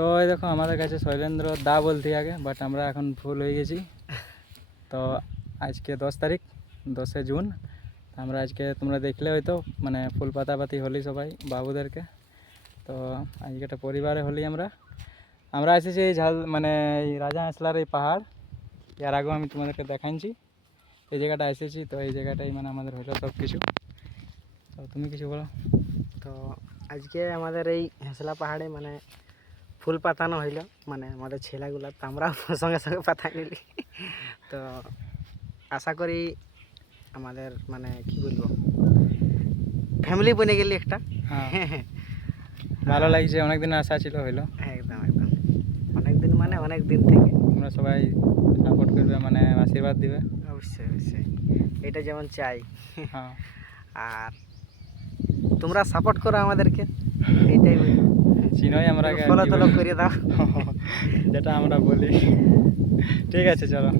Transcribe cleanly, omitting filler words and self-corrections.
তো এই দেখো আমাদের কাছে শৈলেন্দ্র দা বলতে আগে, বাট আমরা এখন ফুল হয়ে গেছি। তো আজকে 10 তারিখ, 10 জুন। আমরা আজকে তোমরা দেখলে হয়তো মানে ফুল পাতাপাতি হলি সবাই বাবুদেরকে। তো আজকে একটা পরিবারে হলি আমরা এসেছি এই মানে এই রাজা হাঁসলার এই পাহাড়। এর আগেও আমি তোমাদেরকে দেখাচ্ছি এই জায়গাটা এসেছি। তো এই জায়গাটাই মানে আমাদের হলো সব কিছু। তো তুমি কিছু বলো। তো আজকে আমাদের এই হেঁসলা পাহাড়ে মানে ফুল পাতানো হইল, মানে আমাদের ছেলেগুলা, তো আমরাও সঙ্গে সঙ্গে পাতা নিলি। তো আশা করি আমাদের মানে কি বলবো ফ্যামিলি বনে গেলি একটা। হ্যাঁ ভালো লাগছে, অনেকদিন আশা ছিল হইলো। একদম একদম অনেকদিন মানে অনেক দিন থেকে। তোমরা সবাই সাপোর্ট করবে, মানে আশীর্বাদ দিবে। অবশ্যই অবশ্যই, এটা যেমন চাই। হ্যাঁ আর তোমরা সাপোর্ট করো আমাদেরকে, এইটাই চিনোই আমরা ফলো টলো করে দাও যেটা আমরা বলি। ঠিক আছে চলো।